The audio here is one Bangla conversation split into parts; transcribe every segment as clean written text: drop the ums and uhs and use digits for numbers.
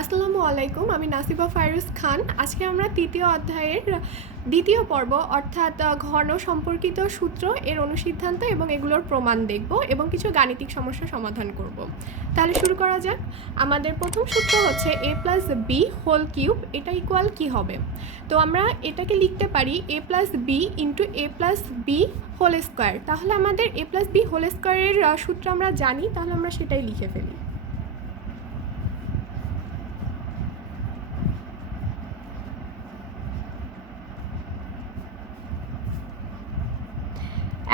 আসসালামু আলাইকুম, আমি নাসিবা ফায়রুজ খান। আজকে আমরা তৃতীয় অধ্যায়ের দ্বিতীয় পর্ব অর্থাৎ ঘন সম্পর্কিত সূত্র এর অনুসিদ্ধান্ত এবং এগুলোর প্রমাণ দেখব এবং কিছু গাণিতিক সমস্যা সমাধান করব। তাহলে শুরু করা যাক। আমাদের প্রথম সূত্র হচ্ছে a plus B whole cube, এটা ইকুয়াল কী হবে? তো আমরা এটাকে লিখতে পারি a plus B into A plus B whole square. তাহলে আমাদের a প্লাস বি হোল স্কোয়ারের সূত্র আমরা জানি, তাহলে আমরা সেটাই লিখে ফেলি।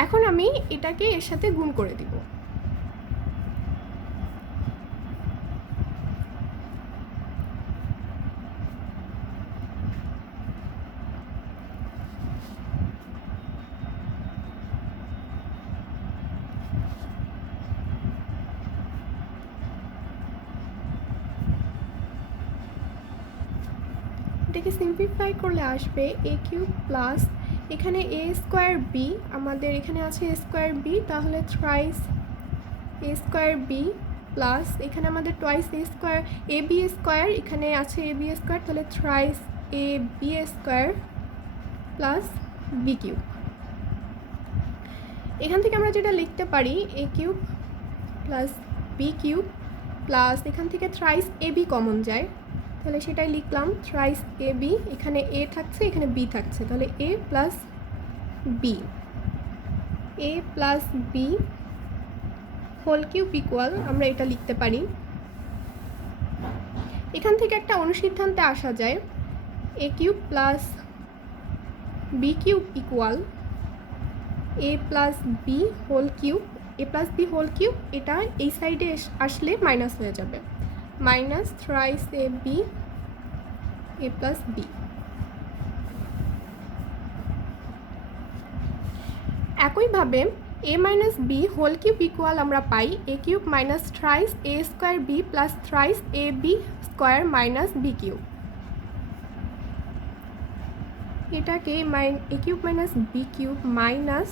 এখন আমি এটাকে এর সাথে গুণ করে দিব। এটাকে সিম্পলিফাই করলে আসবে এ কিউব প্লাস এখানে এ স্কোয়ার বি, আমাদের এখানে আছে এ স্কোয়ার বি, তাহলে থ্রাইস এ স্কোয়ার বি প্লাস এখানে আমাদের twice A square A B square, এখানে আছে এ বি স্কোয়ার, তাহলে thrice A B square plus B cube. এখান থেকে আমরা যেটা লিখতে পারি এ cube plus B cube plus এখান থেকে থ্রাইস এ বি কমন যায়, তাহলে সেটাই লিখলাম থ্রাইস এ বি, এখানে এ থাকছে এখানে বি থাকছে, তাহলে A plus B, A plus B whole cube equal আমরা এটা লিখতে পারি। এখান থেকে একটা অনুসিদ্ধান্তে আসা যায় A cube plus B cube equal A plus B whole cube, A plus B whole cube, এটা এই সাইডে আসলে মাইনাস হয়ে যাবে, minus thrice A B A plus B. একইভাবে A minus B whole cube equal আমরা পাই A cube minus thrice A square B plus thrice A B square minus B cube. এটাকে A cube minus B cube minus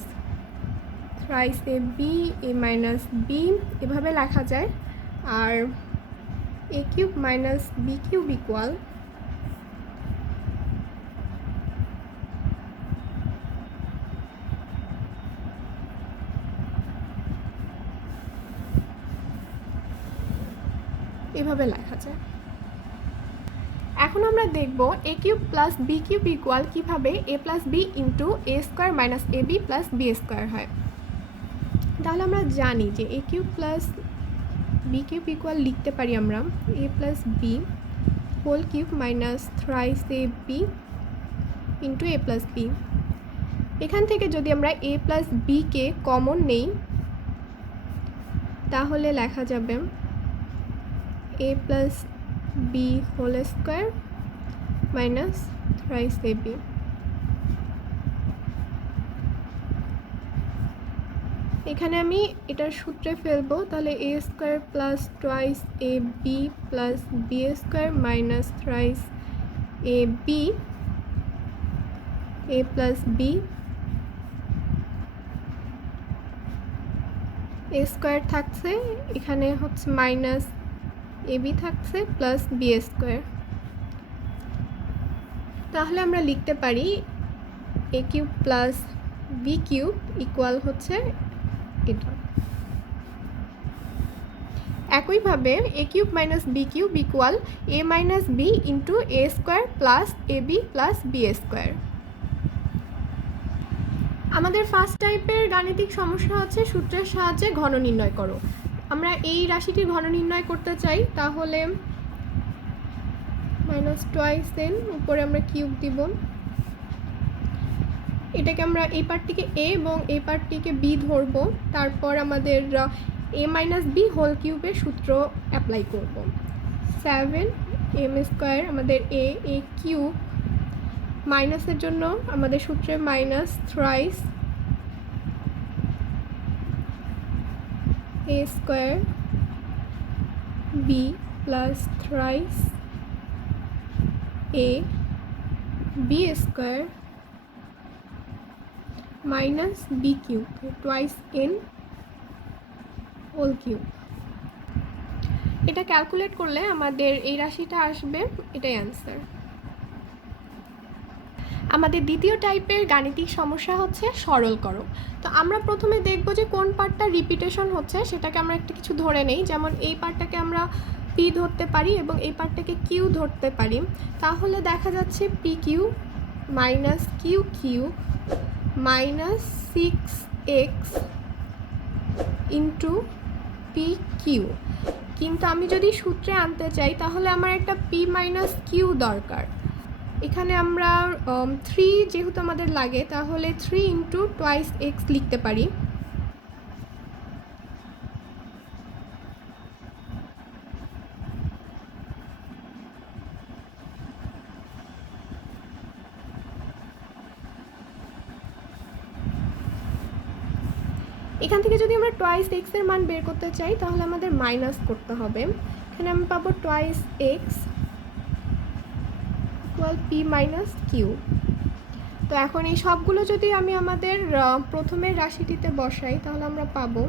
thrice A B A minus B এভাবে লেখা যায়, আর A cube minus B cube equal এভাবে লেখা যায়। এখন আমরা দেখব A cube plus B cube equal কীভাবে A plus B into A square minus A B plus B square হয়। তাহলে আমরা জানি যে A cube plus B cube equal লিখতে পারি আমরা A plus B whole cube minus thrice A B into A plus B. এখান থেকে যদি আমরা এ প্লাস বিকে কমন নেই তাহলে লেখা যাবে a plus B whole square minus thrice A b. এখানে আমি এটার সূত্রে ফেলবো, তাহলে a square plus twice a B plus B square minus thrice A B A plus B, a square থাকছে এখানে হচ্ছে মাইনাস এ বি থাকছে প্লাস বি স্কোয়ার। তাহলে আমরা লিখতে পারি এ cube plus B cube equal হচ্ছে এটা। একইভাবে a cube minus B cube equal a minus b into A square plus a B plus B square. আমাদের ফার্স্ট টাইপের গাণিতিক সমস্যা হচ্ছে সূত্রের সাহায্যে ঘন নির্ণয় করো। আমরা এই রাশিটির ঘন নির্ণয় করতে চাই, তাহলে মাইনাস টোয়াইস এন উপরে আমরা কিউব দিব, এটাকে আমরা এই পার্টটিকে এ এবং এই পার্টটিকে বি ধরব, তারপর আমাদের এ মাইনাস বি হোল কিউবের সূত্র অ্যাপ্লাই করব। 7 এম স্কোয়ার আমাদের এ কিউব মাইনাসের জন্য আমাদের সূত্রে minus thrice A square B plus thrice A B square minus B cube twice n whole cube. এটা ক্যালকুলেট করলে আমাদের এই রাশিটা আসবে, এটাই অ্যান্সার। আমাদের দ্বিতীয় টাইপের গাণিতিক সমস্যা হচ্ছে সরল করো। তো আমরা প্রথমে দেখব যে কোন পার্টটা রিপিটেশন হচ্ছে, সেটাকে আমরা একটা কিছু ধরে নেই। যেমন এই পার্টটাকে আমরা পি ধরতে পারি এবং এই পার্টটাকে কিউ ধরতে পারি। তাহলে দেখা যাচ্ছে P Q minus Q Q minus 6x into P Q. কিন্তু আমি যদি সূত্রে আনতে চাই তাহলে আমার একটা পি মাইনাস কিউ দরকার। এখানে আমরা 3 যেহেতু আমাদের লাগে, তাহলে 3 ইন্টু টোয়াইস এক্স লিখতে পারি। এখান থেকে যদি আমরা টোয়াইস এক্সের মান বের করতে চাই তাহলে আমাদের মাইনাস করতে হবে। এখানে আমি পাবো twice X equal P minus Q. তো এখন এই সবগুলো যদি আমি আমাদের প্রথমের রাশিটিতে বসাই তাহলে আমরা পাবো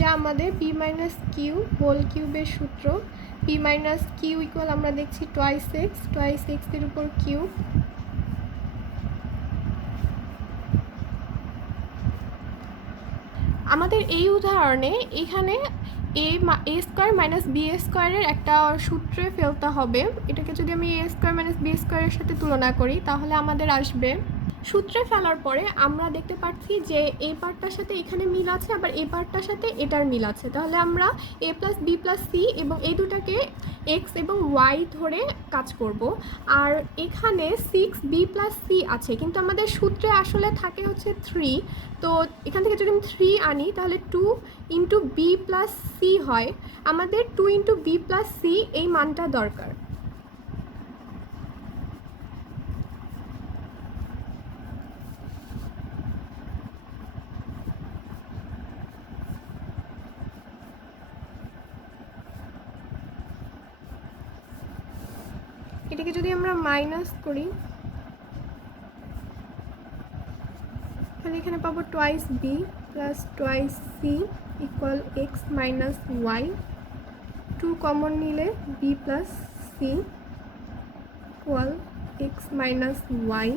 যা আমাদের পি মাইনাস কিউ হোল কিউবের সূত্র। পি মাইনাস কিউ ইকুয়াল আমরা দেখছি টোয়াইস এক্সের উপর কিউ। আমাদের এই উদাহরণে এখানে এ স্কোয়ার মাইনাস বি স্কোয়ারের একটা সূত্রে ফেলতে হবে। এটাকে যদি আমি এ স্কোয়ার মাইনাস বি স্কোয়ারের সাথে তুলনা করি তাহলে আমাদের আসবে, সূত্রে ফেলার পরে আমরা দেখতে পাচ্ছি যে এই পার্টটার সাথে এখানে মিল আছে, আবার এই পার্টটার সাথে এটার মিল আছে। তাহলে আমরা A plus B plus C এবং এই দুটাকে এক্স এবং ওয়াই ধরে কাজ করব। আর এখানে 6b প্লাস সি আছে, কিন্তু আমাদের সূত্রে আসলে থাকে হচ্ছে 3। তো এখান থেকে যদি আমি 3 আনি তাহলে 2 ইন্টু বি প্লাস সি হয়। আমাদের 2 ইন্টু বি প্লাস সি এই মানটা দরকার। এটাকে যদি আমরা মাইনাস করি তাহলে এখানে পাবো twice b plus twice c equal x minus y. 2 common নিলে b plus c equal x minus y.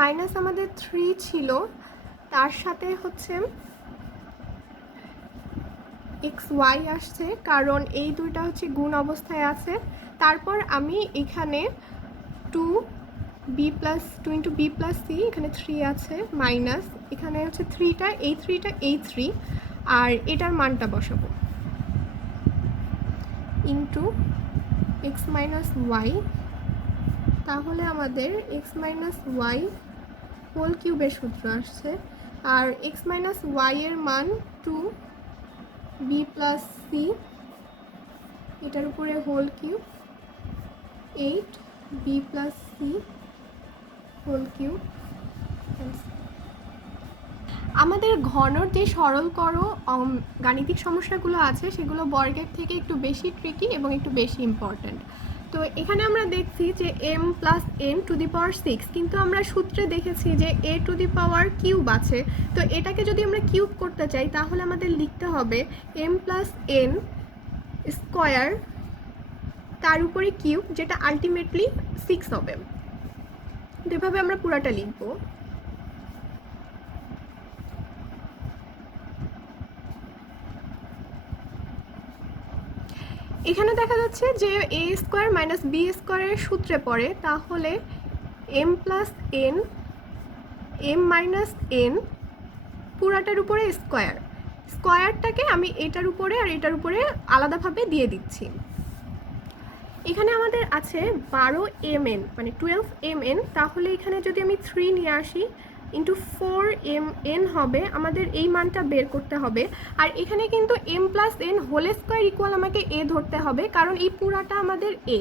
Minus আমাদের 3 ছিল, তার সাথে হচ্ছে এক্স ওয়াই আসছে কারণ এই দুইটা হচ্ছে গুণ অবস্থায় আছে। তারপর আমি এখানে 2 ইন্টু বি প্লাস সি, এখানে 3 আছে মাইনাস, এখানে হচ্ছে 3টা এই 3 আর এটার মানটা বসাবো ইন্টু এক্স মাইনাস ওয়াই। তাহলে আমাদের এক্স মাইনাস ওয়াই হোল কিউবের সূত্র আসছে। আর এক্স মাইনাস ওয়াই এর মান 2b প্লাস সি, এটার উপরে whole cube 8b plus C whole cube. আমাদের ঘনর যে সরল করো গাণিতিক সমস্যাগুলো আছে সেগুলো বর্গের থেকে একটু বেশি ট্রিকি এবং একটু বেশি ইম্পর্ট্যান্ট। তো এখানে আমরা দেখছি যে m plus n to the power 6, কিন্তু আমরা সূত্রে দেখেছি যে a to the power cube আছে। তো এটাকে যদি আমরা কিউব করতে চাই তাহলে আমাদের লিখতে হবে m প্লাস n স্কোয়ার তার উপরে কিউব, যেটা আলটিমেটলি 6 হবে। তো এভাবে আমরা পুরাটা লিখবো। এখানে দেখা যাচ্ছে যে এ স্কোয়ার মাইনাস বি স্কোয়ারের সূত্রে পড়ে, তাহলে m plus n m minus n পুরাটার উপরে স্কোয়ারটাকে আমি এটার উপরে আর এটার উপরে আলাদাভাবে দিয়ে দিচ্ছি। এখানে আমাদের আছে 12mn মানে 12mn। তাহলে এখানে যদি আমি 3 নিয়ে আসি ইন্টু 4mn হবে, আমাদের এই মানটা বের করতে হবে। আর এখানে কিন্তু m plus n whole square equal আমাকে a ধরতে হবে, কারণ এই পুরাটা আমাদের a।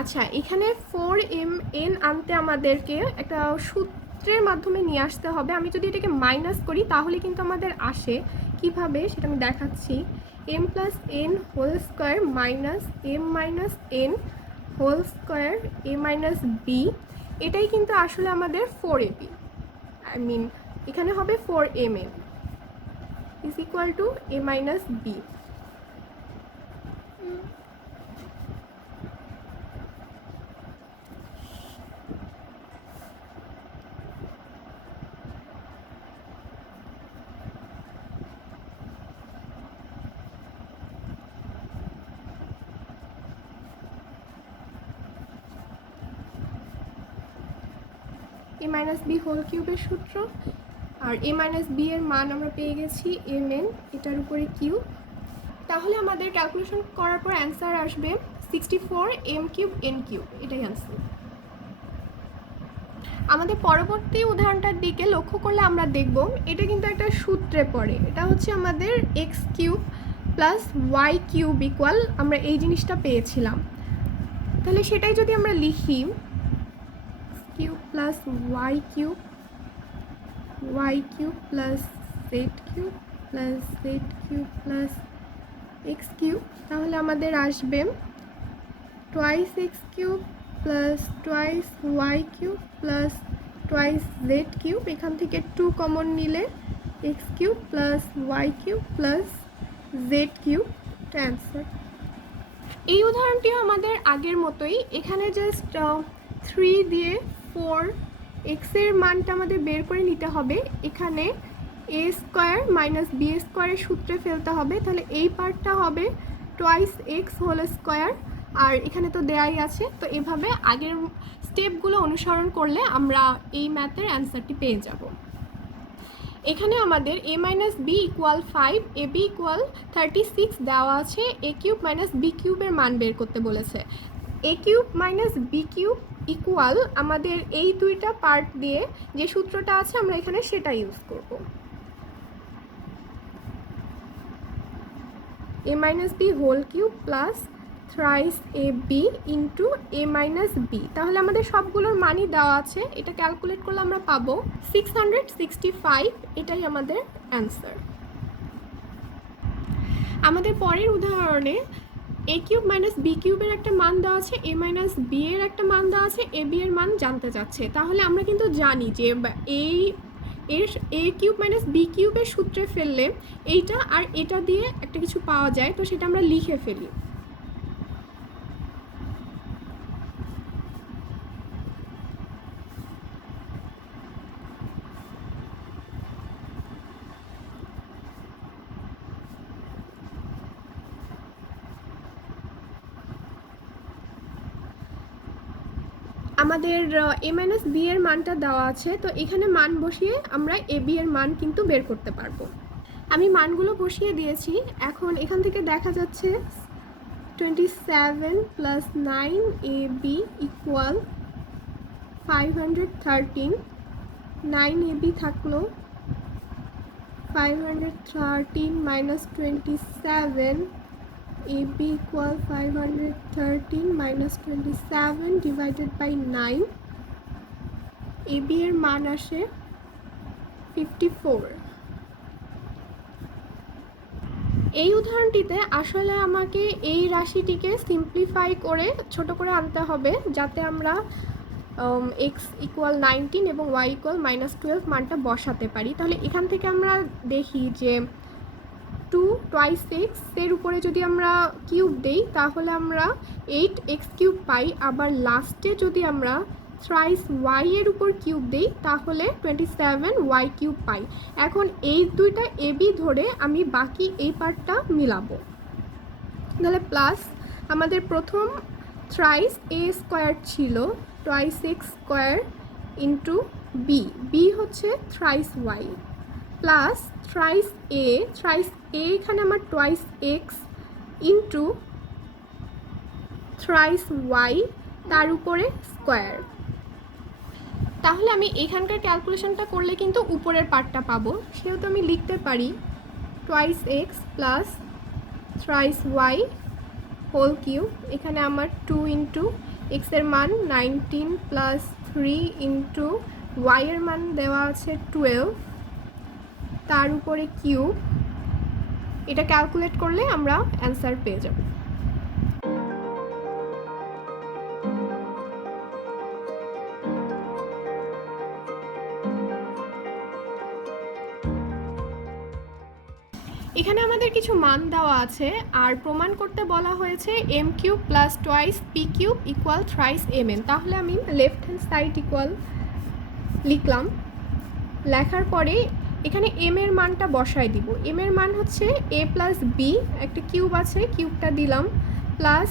আচ্ছা, এখানে 4mn আনতে আমাদেরকে একটা সূত্রের মাধ্যমে নিয়ে আসতে হবে। আমি যদি এটাকে মাইনাস করি তাহলে কিন্তু আমাদের আসে, কিভাবে সেটা আমি দেখাচ্ছি। m plus n whole square minus m minus n whole square a minus b, এটাই কিন্তু আসলে আমাদের 4ab, আই মিন এখানে হবে 4mn is equal to a minus b। a minus B whole কিউবের সূত্র, আর a মাইনাস বি এর মান আমরা পেয়ে গেছি mn, এটার উপরে কিউ। তাহলে আমাদের ক্যালকুলেশন করার পর অ্যান্সার আসবে 64 m কিউব n কিউব, এটাই অ্যান্সার। আমাদের পরবর্তী উদাহরণটার দিকে লক্ষ্য করলে আমরা দেখব এটা কিন্তু একটা সূত্রে পড়ে। এটা হচ্ছে আমাদের X cube plus Y cube equal আমরা এই জিনিসটা পেয়েছিলাম। তাহলে সেটাই যদি আমরা লিখি, cube plus Y cube plus Z cube plus X cube, তাহলে আমাদের আসবে twice X cube plus twice Y cube plus twice Z cube. এখান থেকে 2 কমন নিলে X cube plus Y cube plus Z cube, answer. এই উদাহরণটিও আমাদের আগের মতোই, এখানে জাস্ট 3 দিয়ে 4 এক্সের মানটা আমাদের বের করে নিতে হবে। এখানে এ স্কোয়ার মাইনাস বি স্কোয়ারের সূত্রে ফেলতে হবে, তাহলে এই পার্টটা হবে টোয়াইস এক্স হোল স্কোয়ার, আর এখানে তো দেয়াই আছে। তো এভাবে আগের স্টেপগুলো অনুসরণ করলে আমরা এই ম্যাথের অ্যান্সারটি পেয়ে যাব। এখানে আমাদের a minus B equal 5, A B equal 36 দেওয়া আছে, এ কিউব মাইনাস বি কিউবের মান বের করতে বলেছে। A cube minus B cube equal আমাদের এই দুইটা পার্ট দিয়ে যে সূত্রটা আছে আমরা এখানে সেটা ইউজ করব। a minus B whole cube plus thrice A B into A minus B, তাহলে আমাদের সবগুলোর মানই দেওয়া আছে। এটা ক্যালকুলেট করলে আমরা পাবো 665, এটাই আমাদের অ্যান্সার। আমাদের পরের উদাহরণে এ কিউব মাইনাস বি কিউবের একটা মান দেওয়া আছে, এ মাইনাস বি এর একটা মান দেওয়া আছে, এ বি এর মান জানতে চাচ্ছে। তাহলে আমরা কিন্তু জানি যে এ কিউব মাইনাস বি কিউবের সূত্রে ফেললে এইটা আর এটা দিয়ে একটা কিছু পাওয়া যায়, তো সেটা আমরা লিখে ফেলি। আমাদের এ মাইনাস বি এর মানটা দেওয়া আছে, তো এখানে মান বসিয়ে আমরা এ বি এর মান কিন্তু বের করতে পারবো। আমি মানগুলো বসিয়ে দিয়েছি। এখন এখান থেকে দেখা যাচ্ছে 27 plus 9 A B equal 513, 9 A B থাকলো 513 minus 27, A B equal 513 minus 27 divided by 9, A B এর মান আসে 54। এই উদাহরণটিতে আসলে আমাকে এই রাশিটিকে সিম্পলিফাই করে ছোট করে আনতে হবে, যাতে আমরা এক্স ইকুয়াল 19 এবং ওয়াই ইকুয়াল -12 মানটা বসাতে পারি। তাহলে এখান থেকে আমরা দেখি যে 2 টোয়াইস এক্স এর উপরে যদি আমরা কিউব দেই তাহলে আমরা 8x কিউব পাই, আবার লাস্টে যদি আমরা থ্রাইস ওয়াই এর উপর কিউব দেই তাহলে 27 ওয়াই কিউব পাই। এখন এই দুইটা এ বি ধরে আমি বাকি এই পার্টটা মিলাবো। তাহলে প্লাস আমাদের প্রথম থ্রাইস এ স্কোয়ার ছিল twice x square into b, b হচ্ছে thrice y, plus thrice a, thrice a এখানে আমার twice x into thrice y তার উপরে স্কোয়ার। তাহলে আমি এখানকার ক্যালকুলেশনটা করলে কিন্তু উপরের পার্টটা পাবো, সেহেতু আমি লিখতে পারি twice x plus thrice y whole cube. এখানে আমার 2 ইন্টু এক্সের মান 19 প্লাস 3 ইন্টু ওয়াইয়ের মান দেওয়া আছে 12 তার উপরে কিউব। এটা ক্যালকুলেট করলে আমরা অ্যান্সার পেয়ে যাব। এখানে আমাদের কিছু মান দেওয়া আছে আর প্রমাণ করতে বলা হয়েছে m cube plus twice p cube equal thrice m n. তাহলে আমি লেফট হ্যান্ড সাইড ইকুয়াল লিখলাম, লেখার পরে এখানে এম এর মানটা বসায় দিব। এম এর মান হচ্ছে এ প্লাস বি, একটা কিউব আছে কিউবটা দিলাম, প্লাস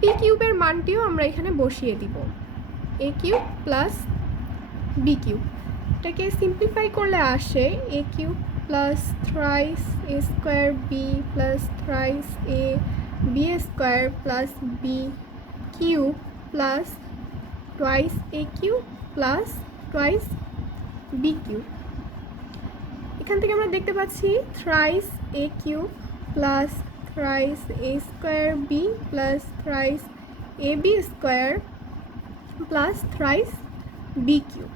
পি কিউবের মানটিও আমরা এখানে বসিয়ে দিব, a cube plus B cube. এটাকে সিম্পলিফাই করলে আসে a cube plus thrice A square B plus thrice A B square plus B cube plus twice a cube plus twice b cube. এখান থেকে আমরা দেখতে পাচ্ছি thrice a cube plus thrice A square B plus thrice A B square plus thrice b cube.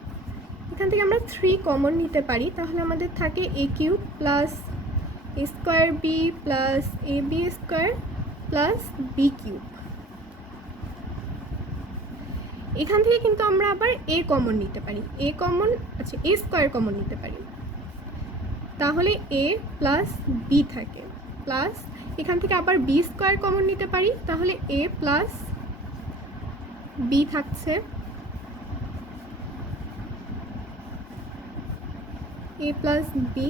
এখান থেকে আমরা 3 কমন নিতে পারি, তাহলে আমাদের থাকে a cube plus a square B plus a B square plus B cube. এখান থেকে কিন্তু আমরা আবার এ কমন নিতে পারি, এ কমন আচ্ছা এ স্কোয়ার কমন নিতে পারি, তাহলে এ প্লাস বি থাকে, প্লাস এখান থেকে আবার বি স্কোয়ার কমন নিতে পারি, তাহলে এ প্লাস বি থাকছে, a plus B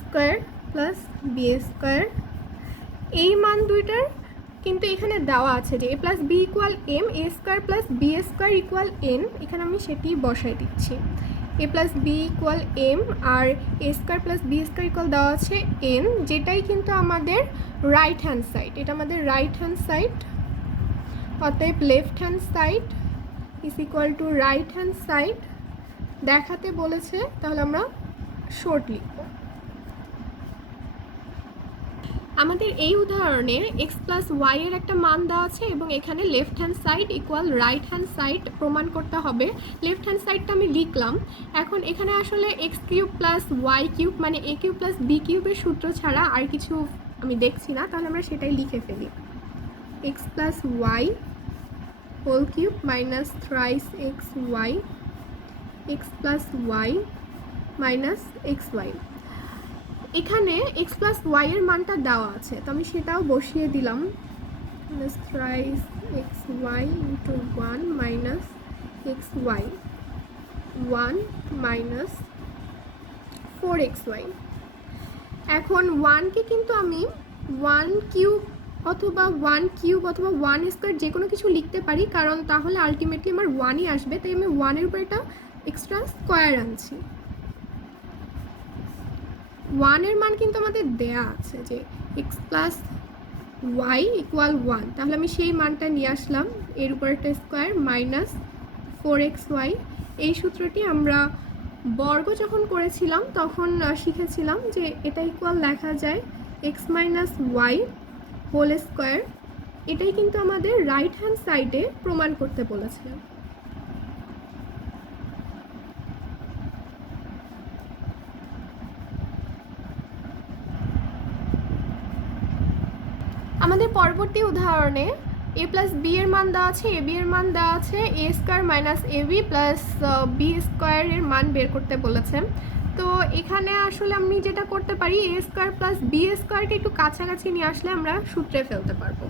square plus B square. এই মান দুইটার কিন্তু এখানে দেওয়া আছে যে a plus b equal m, a square plus B square equal n, এখানে আমি সেটি বসাই দিচ্ছি। A plus b equal m আর a square plus B square equal দেওয়া আছে এন, যেটাই কিন্তু আমাদের রাইট হ্যান্ড সাইড, এটা আমাদের রাইট হ্যান্ড সাইড। অতএব left hand side is equal to right hand side দেখাতে বলেছে, তাহলে আমরা শর্ট লিখব। আমাদের এই উদাহরণে এক্স প্লাস ওয়াই এর একটা মান দেওয়া আছে এবং এখানে left hand side equal right hand side প্রমাণ করতে হবে। লেফট হ্যান্ড সাইডটা আমি লিখলাম। এখন এখানে আসলে x cube plus Y cube মানে এ কিউব প্লাস বি কিউবের সূত্র ছাড়া আর কিছু আমি দেখছি না, তাহলে আমরা সেটাই লিখে ফেলি। X plus y whole cube minus thrice x y, x plus y minus x y. এখানে এক্স প্লাস ওয়াই এর মানটা দেওয়া আছে, তো আমি সেটাও বসিয়ে দিলাম, plus thrice x y into 1 minus x y, 1 minus 4xy। এখন 1কে কিন্তু আমি 1 কিউব অথবা 1 কিউব অথবা 1 স্কোয়ার যে কোনো কিছু লিখতে পারি, কারণ তাহলে আলটিমেটলি আমার 1ই আসবে, তাই আমি 1 এর উপর একটা এক্সট্রা স্কোয়ার আনছি। 1 এর মান কিন্তু আমাদের দেয়া আছে যে এক্স প্লাস ওয়াই ইকুয়াল 1, তাহলে আমি সেই মানটা নিয়ে আসলাম, এর উপর একটা স্কোয়ার মাইনাস 4xy। এই সূত্রটি আমরা বর্গ যখন করেছিলাম তখন শিখেছিলাম যে এটা ইকুয়াল লেখা যায় x minus y whole square. এটাই কিন্তু আমাদের রাইট হ্যান্ড সাইডে প্রমাণ করতে বলেছে। আমাদের পরবর্তী উদাহরণে এ প্লাস বি এর মান দেওয়া আছে, এ বি এর মান দেওয়া আছে, A square minus A B plus B স্কোয়ারের মান বের করতে বলেছে। তো এখানে আসলে আমি যেটা করতে পারি, এ স্কোয়ার প্লাস বি স্কোয়ারকে একটু কাছাকাছি নিয়ে আসলে আমরা সূত্রে ফেলতে পারবো।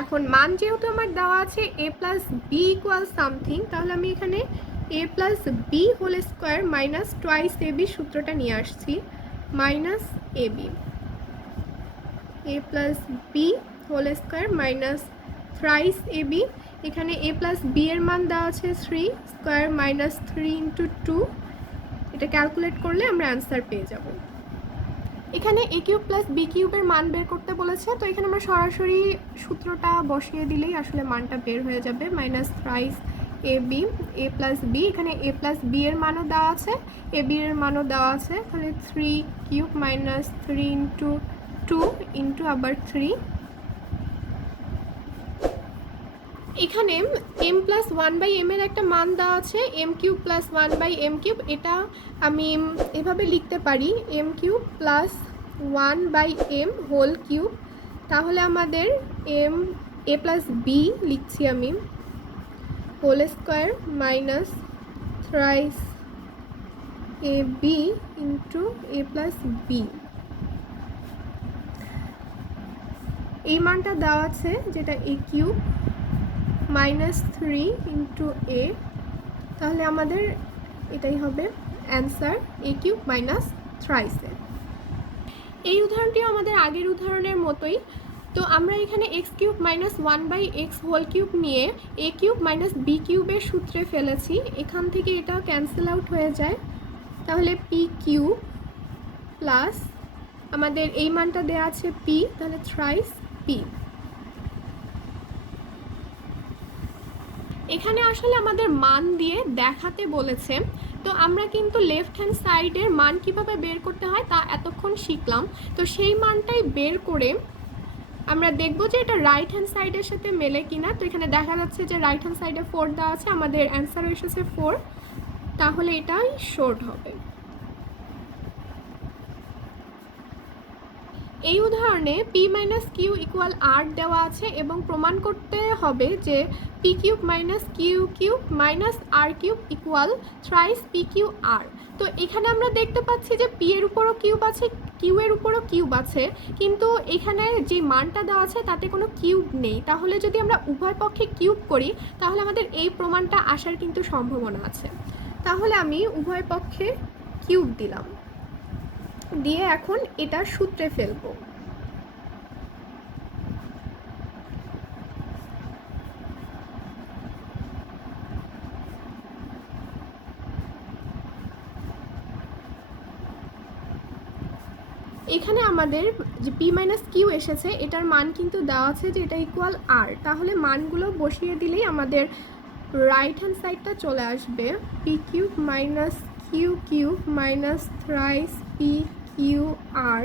এখন মান যেহেতু আমার দেওয়া আছে a plus b equal something, তাহলে আমি এখানে a plus B whole square minus twice a b সূত্রটা নিয়ে আসছি, minus A B, A plus B whole square minus thrice A b, এখানে এ প্লাস বি এর মান দেওয়া আছে 3 স্কোয়ার মাইনাস 3 ইন্টু 2, এটা ক্যালকুলেট করলে আমরা অ্যান্সার পেয়ে যাব। এখানে এ কিউব প্লাস বি কিউবের মান বের করতে বলেছে, তো এখানে আমরা সরাসরি সূত্রটা বসিয়ে দিলেই আসলে মানটা বের হয়ে যাবে। Minus thrice A B, A plus B, এখানে এ প্লাস বি এর মানও দেওয়া আছে, এ বি এর মানও দেওয়া আছে, তাহলে 3 কিউব মাইনাস 3 ইন্টু 2 ইন্টু আবার 3। এখানে এম প্লাস 1/m এর একটা মান দেওয়া আছে, M cube plus 1/m cube, এটা আমি এভাবে লিখতে পারি m cube plus 1/m whole cube. তাহলে আমাদের এম এ প্লাস বি লিখছি আমি whole square minus thrice A B into A plus b, এই মানটা দেওয়া আছে যেটা a cube minus 3 into a, তাহলে আমাদের এটাই হবে answer a cube minus thrice a. এই উদাহরণটিও আমাদের আগের উদাহরণের মতোই, তো আমরা এখানে x cube minus 1/x whole cube নিয়ে এ কিউব মাইনাস বি কিউবের সূত্রে ফেলেছি, এখান থেকে এটা ক্যান্সেল আউট হয়ে যায়, তাহলে পি কিউব প্লাস আমাদের এই মানটা দেওয়া আছে পি, তাহলে থ্রাইস পি। এখানে আসলে আমাদের মান দিয়ে দেখাতে বলেছে, তো আমরা কিন্তু লেফট হ্যান্ড সাইডের মান কিভাবে বের করতে হয় তা এতক্ষণ শিখলাম, তো সেই মানটাই বের করে আমরা দেখব যে এটা রাইট হ্যান্ড সাইডের সাথে মেলে কিনা। তো এখানে দেখা যাচ্ছে যে রাইট হ্যান্ড সাইডে 4 দেওয়া আছে, আমাদের অ্যান্সার এসেছে 4, তাহলে এটাই শর্ট হবে। এই উদাহরণে p minus q equal r দেওয়া আছে এবং প্রমাণ করতে হবে যে p cube minus q cube minus r cube equal thrice p q r. তো এখানে আমরা দেখতে পাচ্ছি যে পি এর উপরও কিউব আছে, কিউ এর উপরও কিউব আছে, কিন্তু এখানে যে মানটা দেওয়া আছে তাতে কোনো কিউব নেই, তাহলে যদি আমরা উভয় পক্ষে কিউব করি তাহলে আমাদের এই প্রমাণটা আসার কিন্তু সম্ভাবনা আছে। তাহলে আমি উভয় পক্ষে কিউব দিলাম, দিয়ে এখন এটা সূত্রে ফেলবো। এখানে আমাদের যে পি মাইনাস কিউ এসেছে এটার মান কিন্তু দেওয়া আছে যে এটা ইকুয়াল আর, তাহলে মানগুলো বসিয়ে দিলেই আমাদের রাইট হ্যান্ড সাইডটা চলে আসবে। P cube minus q cube minus thrice p q r,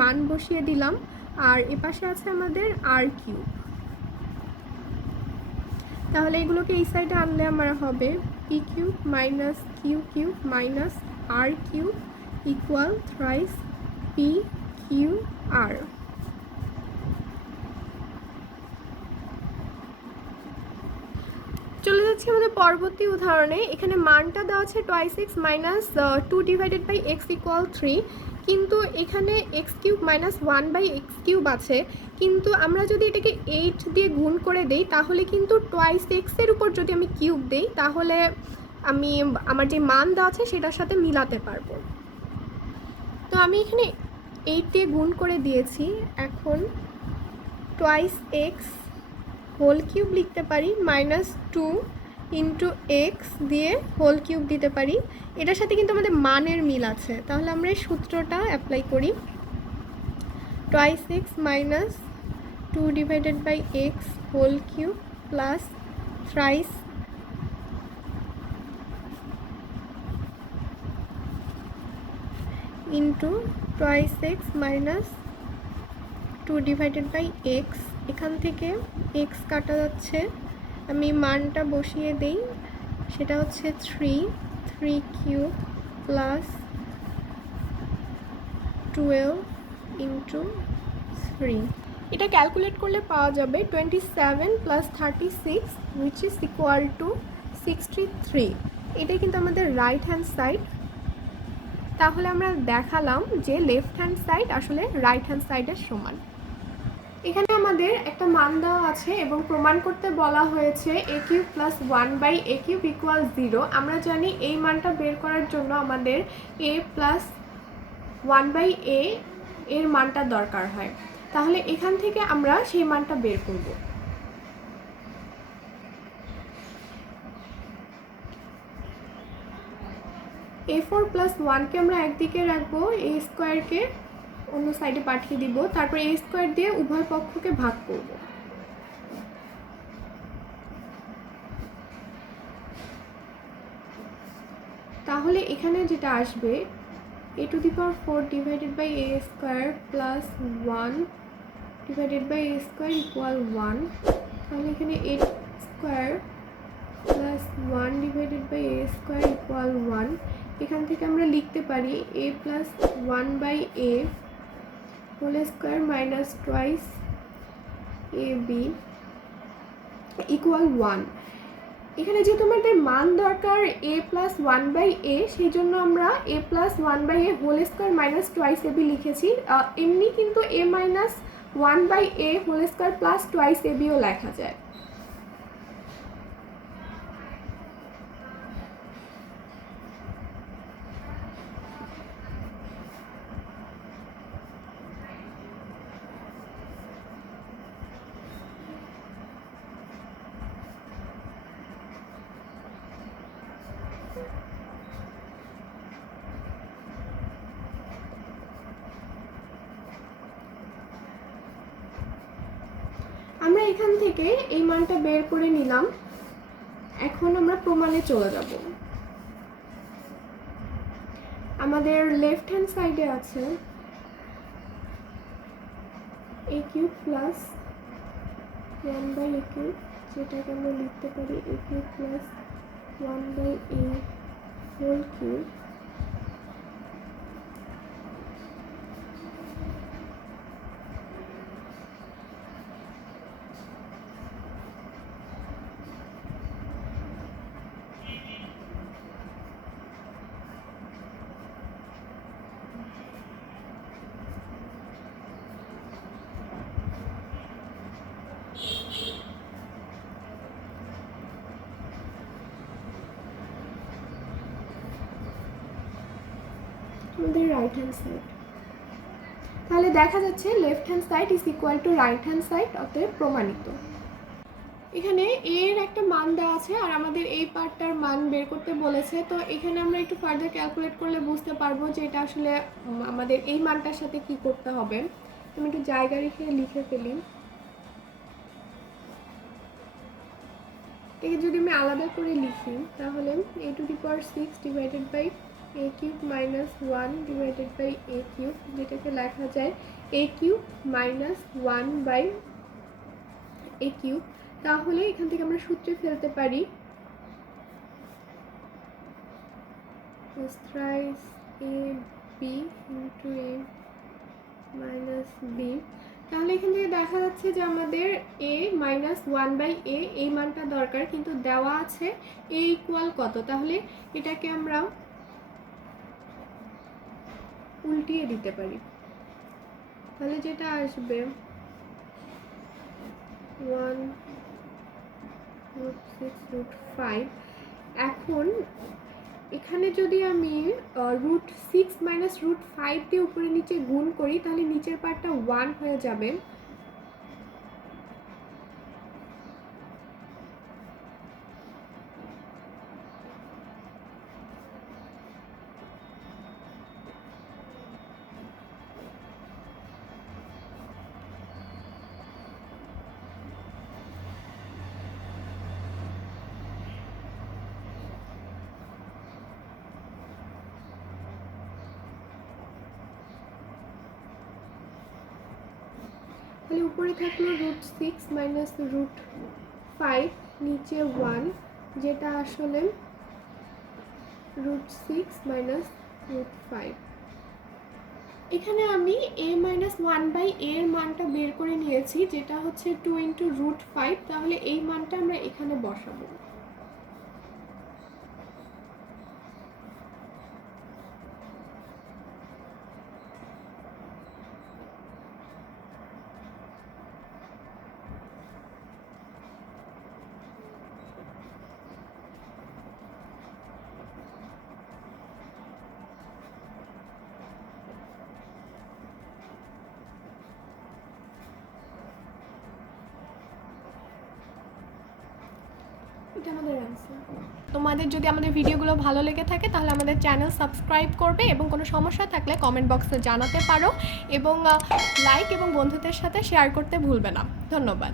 মান বসিয়ে দিলাম, আর এপাশে আছে আমাদের আর কিউব, তাহলে এগুলোকে এই সাইডে আনলে আমার হবে p cube minus q cube minus r cube equal thrice p q r. চলে যাচ্ছি আমাদের পরবর্তী উদাহরণে। এখানে মানটা দেওয়া আছে twice x minus 2 divided by x equal 3, কিন্তু এখানে x cube minus 1/x cube আছে, কিন্তু আমরা যদি এটাকে 8 দিয়ে গুণ করে দেই তাহলে কিন্তু টোয়াইস এক্সের উপর যদি আমি কিউব দেই তাহলে আমি আমার যে মান দেওয়া আছে সেটার সাথে মিলাতে পারবো। তো আমি এখানে 8 দিয়ে গুণ করে দিয়েছি, এখন টোয়াইস এক্স হোল কিউব লিখতে পারি, মাইনাস 2 ইন্টু এক্স দিয়ে হোল কিউব দিতে পারি, এটার সাথে কিন্তু আমাদের মানের মিল আছে, তাহলে আমরা এই সূত্রটা অ্যাপ্লাই করি। Twice x minus 2 divided by x whole cube plus thrice into twice x minus 2 divided by x, এখান থেকে এক্স কাটা যাচ্ছে, আমি মানটা বসিয়ে দেই, সেটা হচ্ছে 3 কিউব প্লাস 12 ইন্টু 3, এটা ক্যালকুলেট করলে পাওয়া যাবে 27 plus 36 which is equal two 63। এটাই কিন্তু আমাদের রাইট হ্যান্ড সাইড। তাহলে আমরা দেখালাম যে লেফট হ্যান্ড সাইড আসলে রাইট হ্যান্ড সাইডের সমান। এখানে আমাদের একটা মান দেওয়া আছে এবং প্রমাণ করতে বলা হয়েছে a cube plus 1/a cube equal 0। আমরা জানি এই মানটা বের করার জন্য আমাদের a প্লাস 1/a এর মানটা দরকার হয়। তাহলে এখান থেকে আমরা সেই মানটা বের করব। a4 + 1কে আমরা একদিকে রাখবো, a স্কোয়ারকে অন্য সাইডে পাঠিয়ে দিব, তারপর a স্কোয়ার দিয়ে উভয় পক্ষকে ভাগ করব। তাহলে এখানে যেটা আসবে a⁴ divided by a square plus 1 divided by a square equal 1। তাহলে এখানে a square plus 1 divided by a square equal 1। এখান থেকে আমরা লিখতে পারি a plus 1 by a whole square minus twice ab equal 1। এখানে যেহেতু আমাদের মান দরকার a প্লাস 1 বাই a, সেই জন্য আমরা a plus 1 by a whole square minus twice ab লিখেছি। এমনি কিন্তু a minus 1 by a whole square plus twice abও লেখা যায়। আমরা এখান থেকে এই মানটা বের করে নিলাম। এখন আমরা প্রমাণে চলে যাব। আমাদের লেফট হ্যান্ড সাইডে আছে a³ প্লাস 1 বাই a³, যেটাকে আমরা লিখতে পারি a³ plus 1 by a whole cube আমাদের রাইট হ্যান্ড সাইড। তাহলে দেখা যাচ্ছে left hand side is equal to right hand side, অতএব প্রমাণিত। এখানে এর একটা মান দেওয়া আছে আর আমাদের এই পার্টটার মান বের করতে বলেছে। তো এখানে আমরা একটু ফার্দার ক্যালকুলেট করলে বুঝতে পারবো যে এটা আসলে আমাদের এই মানটার সাথে কি করতে হবে। আমি একটু জায়গা রেখে লিখে ফেলি। একে যদি আমি আলাদা করে লিখি তাহলে a⁶ divided by a³ minus 1 divided by a³, যেটাকে লেখা যায় a³ মাইনাস 1 বাই a³। তাহলে এখান থেকে আমরা সূত্রে ফেলতে পারি thrice ab into a minus b। তাহলে এখান থেকে দেখা যাচ্ছে যে আমাদের a মাইনাস 1 বাই a এই মানটা দরকার, কিন্তু দেওয়া আছে a ইকুয়াল কত। তাহলে এটাকে আমরা উল্টিয়ে দিতে পারি। তাহলে যেটা আসবে 1√6√5। এখন এখানে যদি আমি √6 মাইনাস √5 দিয়ে উপরে নিচে গুণ করি তাহলে নিচের পার্টটা 1 হয়ে যাবে। তাহলে উপরে থাকলো √6 মাইনাস √5, নিচে 1, যেটা আসলে √6 মাইনাস √5। এখানে আমি a মাইনাস 1 বাই a এর মানটা বের করে নিয়েছি, যেটা হচ্ছে 2 ইন্টু √5। তাহলে এই মানটা আমরা এখানে বসাবো। এটা আমাদের অ্যান্সার। তোমাদের যদি আমাদের ভিডিওগুলো ভালো লেগে থাকে তাহলে আমাদের চ্যানেল সাবস্ক্রাইব করবে এবং কোনো সমস্যা থাকলে কমেন্ট বক্সে জানাতে পারো এবং লাইক এবং বন্ধুদের সাথে শেয়ার করতে ভুলবে না। ধন্যবাদ।